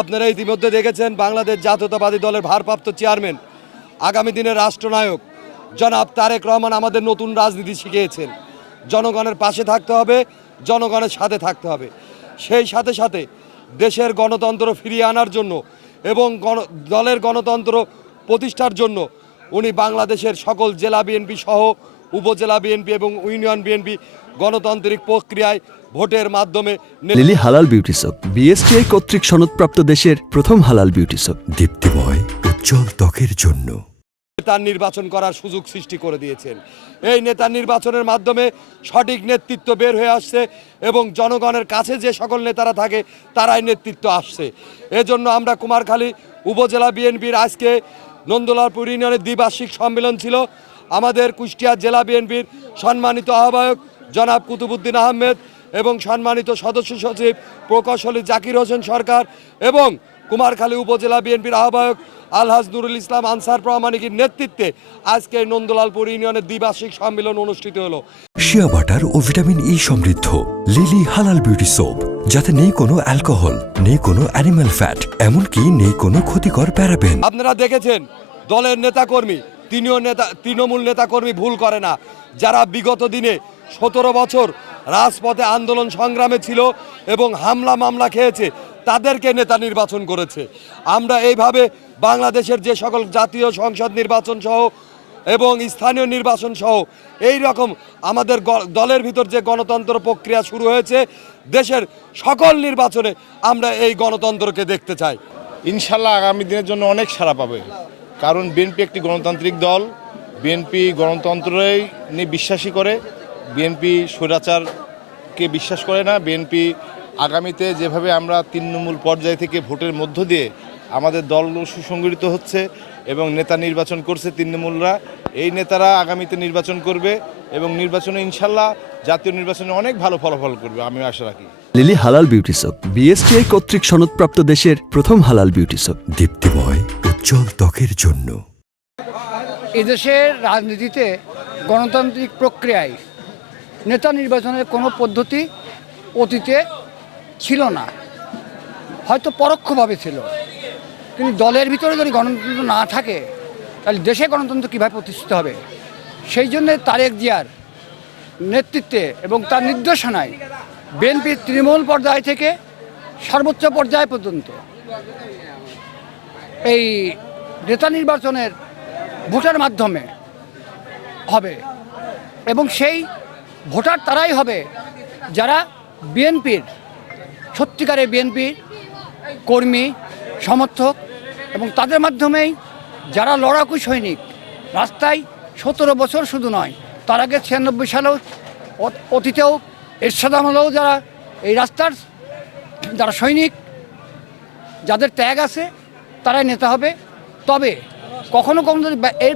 আপনারা ইতিমধ্যে দেখেছেন বাংলাদেশ জাতীয়তাবাদী দলের ভারপ্রাপ্ত চেয়ারম্যান, আগামী দিনের রাষ্ট্রনায়ক জনাব তারেক রহমান আমাদের নতুন রাজনীতি শিখিয়েছেন। জনগণের পাশে থাকতে হবে, জনগণের সাথে থাকতে হবে। সেই সাথে সাথে দেশের গণতন্ত্র ফিরিয়ে আনার জন্য এবং গণ, দলের গণতন্ত্র প্রতিষ্ঠার জন্য উনি বাংলাদেশের সকল জেলা বিএনপি সহ উপজেলা বিএনপি এবং ইউনিয়ন বিএনপি গণতান্ত্রিক প্রক্রিয়ায় ভোটের মাধ্যমে লিলি হালাল বিউটি সোপ। বিএসটিআই কর্তৃক সনদপ্রাপ্ত দেশের প্রথম হালাল বিউটি সোপ। দীপ্তিময় উজ্জ্বল ত্বকের জন্য। নেতার নির্বাচন করার সুযোগ সৃষ্টি করে দিয়েছেন। এই নেতার নির্বাচনের মাধ্যমে সঠিক নেতৃত্ব বের হয়ে আসছে এবং জনগণের কাছে যে সকল নেতারা থাকে তারাই নেতৃত্ব আসছে। এজন্য আমরা কুমারখালী উপজেলা বিএনপির আজকে নন্দলালপুর ইউনিয়নের দ্বিবার্ষিক সম্মেলন ছিল। আমাদের কুষ্টিয়া জেলা বিএনপির সম্মানিত আহ্বায়ক জনাব কুতুবুদ্দিন আহমেদ এবং সম্মানিত সদস্য সচিব প্রকৌশলী জাকির হোসেন সরকার এবং কুমারখালী উপজেলা বিএনপির আহ্বায়ক আলহাজ নুরুল ইসলাম আনসার প্রামাণিকের নেতৃত্বে আজকে নন্দলালপুর ইউনিয়নের দ্বিবার্ষিক সম্মেলন অনুষ্ঠিত হলো। শিয়া বাটার ও ভিটামিন ই সমৃদ্ধ লিলি হালাল বিউটি সোপ যাতে নেই কোনো অ্যালকোহল নেই কোনো অ্যানিমাল ফ্যাট এমনকি নেই কোনো ক্ষতিকর প্যারাবেন। আপনারা দেখেছেন দলের নেতাকর্মী তিনিও নেতা, তৃণমূল নেতাকর্মী ভুল করে না। যারা বিগত দিনে সতেরো বছর রাজপথে আন্দোলন সংগ্রামে ছিল এবং হামলা মামলা খেয়েছে, তাদেরকে নেতা নির্বাচন করেছে। আমরা এইভাবে বাংলাদেশের যে সকল জাতীয় সংসদ নির্বাচন সহ এবং স্থানীয় নির্বাচন সহ এই রকম আমাদের দলের ভিতর যে গণতন্ত্র প্রক্রিয়া শুরু হয়েছে, দেশের সকল নির্বাচনে আমরা এই গণতন্ত্রকে দেখতে চাই। ইনশাল্লাহ আগামী দিনের জন্য অনেক সাড়া পাবে। কারণ বিএনপি একটি গণতান্ত্রিক দল। বিএনপি গণতন্ত্রেই নিয়ে বিশ্বাসী করে। বিএনপি স্বৈরাচারকে বিশ্বাস করে না। বিএনপি আগামীতে যেভাবে আমরা তৃণমূল পর্যায় থেকে ভোটের মধ্য দিয়ে আমাদের দল সুসংগঠিত হচ্ছে এবং নেতা নির্বাচন করছে তৃণমূলরা, এই নেতারা আগামীতে নির্বাচন করবে এবং নির্বাচনে ইনশাল্লাহ জাতীয় নির্বাচনে অনেক ভালো ফলাফল করবে, আমি আশা রাখি। লিলি হালাল বিউটি সোপ, বিএসটিআই কর্তৃক সনদপ্রাপ্ত দেশের প্রথম হালাল বিউটি সোপ, দীপ্তিময়। উজ্জ্বল ত্বকের জন্য। এদেশের রাজনীতিতে গণতান্ত্রিক প্রক্রিয়ায় নেতা নির্বাচনের কোনো পদ্ধতি অতীতে ছিল না। হয়তো পরোক্ষভাবে ছিল। কিন্তু দলের ভিতরে যদি গণতন্ত্র না থাকে, তাহলে দেশে গণতন্ত্র কীভাবে প্রতিষ্ঠিত হবে? সেই জন্যে তারেক জিয়ার নেতৃত্বে এবং তার নির্দেশনায় বিএনপির তৃণমূল পর্যায় থেকে সর্বোচ্চ পর্যায় পর্যন্ত এই নেতা নির্বাচনের ভোটের মাধ্যমে হবে। এবং সেই ভোটার তারাই হবে যারা বিএনপির সত্যিকারে বিএনপির কর্মী, সমর্থক এবং তাদের মাধ্যমেই যারা লড়াকু সৈনিক, রাস্তায় সতেরো বছর শুধু নয়, তার আগে ছিয়ানব্বই সালেও অত- অতীতেও এরশাদ আমলেও যারা এই রাস্তার, যারা সৈনিক, যাদের ত্যাগ আছে তারাই নেতা হবে। তবে কখনো কখনো যদি এর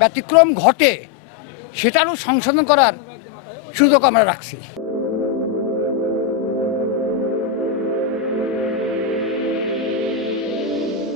ব্যতিক্রম ঘটে, সেটারও সংশোধন করার সুযোগ আমরা রাখছি।